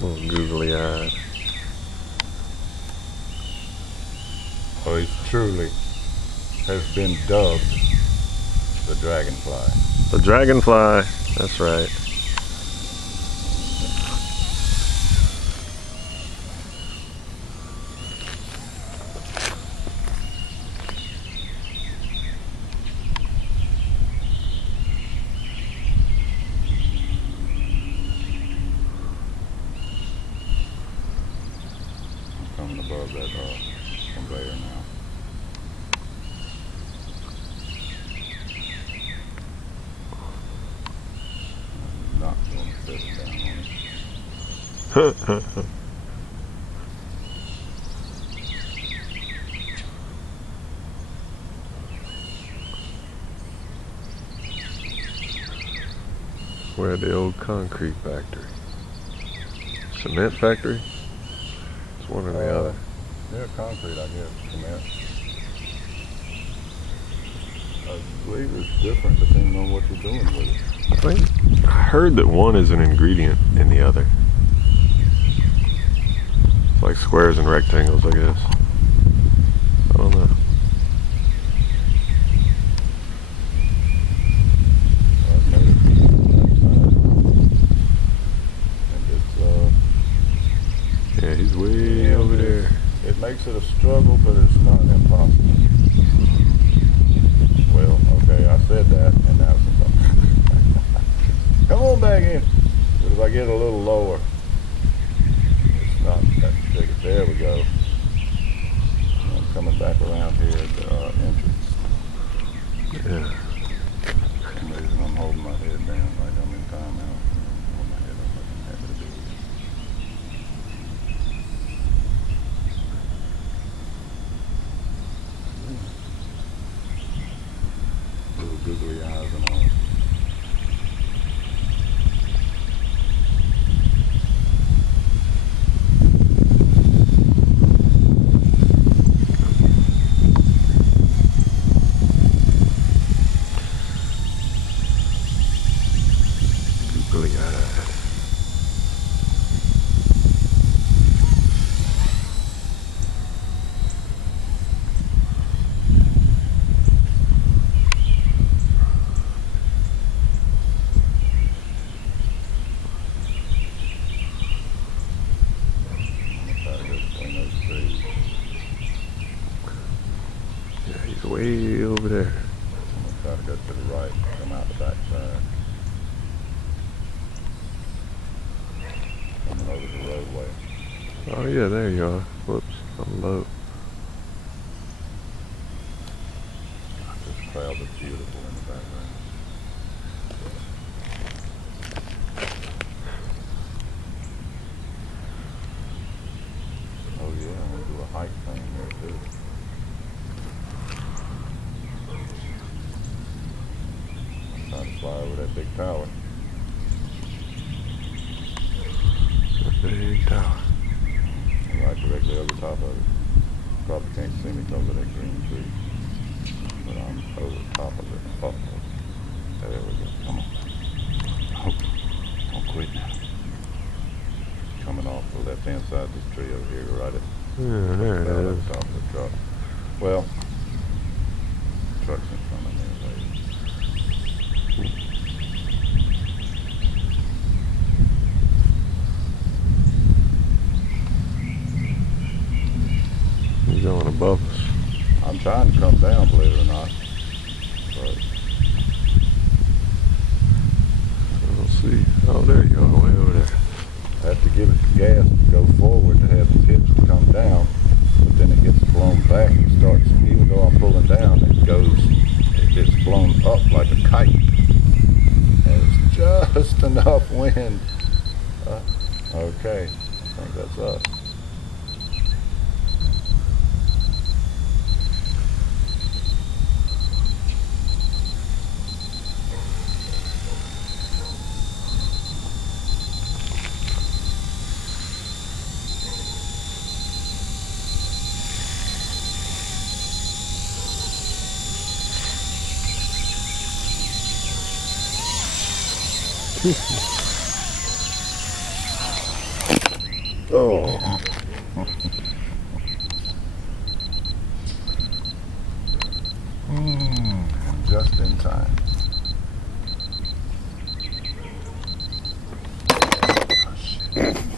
Little googly eyed. Oh, he truly has been dubbed the dragonfly. The dragonfly, that's right. Coming above that conveyor now. I'm not going to set it down on it. We're at the old concrete factory. Cement factory? It's one or the other. Yeah, concrete, I guess. Cement. I believe it's different depending on what you're doing with it. I think I heard that one is an ingredient in the other. It's like squares and rectangles, I guess. I don't know. Yeah, he's way over there. It makes it a struggle, but it's not impossible. Well, okay, I said that, and now it's come on back in. But if I get a little lower, it's not that big. There we go. I'm coming back around here at the entrance. Yeah. For some reason I'm holding my head down like I'm in timeout. Hold my head up like I'm happy to do it. Little googly eyes and all. Googly eyed. Yeah, he's way over there. I'm going to try to go to the right, come out the back side. Coming over the roadway. Oh yeah, there you are. Whoops, I'm low. This crowd is beautiful in the background. Oh yeah, I'm going to do a hike thing there too. Trying to fly over that big tower. A big tower. I'm right directly over top of it. Probably can't see me because of that green tree. But I'm over top of it. Uh-oh. There we go. Come on. Oh, don't quit now. Coming off the left-hand side of this tree over here, right at Yeah, there it about is. over top of the truck. Well, truck's in front of me. He's going above us. I'm trying to come down, believe it or not. But I don't see. Oh, there you are, way over there. I have to give it the gas to go forward to have the pitch to come down. But then it gets blown back and starts, even though I'm pulling down, it gets blown up like a kite. And it's just enough wind. Okay, I think that's us. Oh. Just in time. Oh, shit.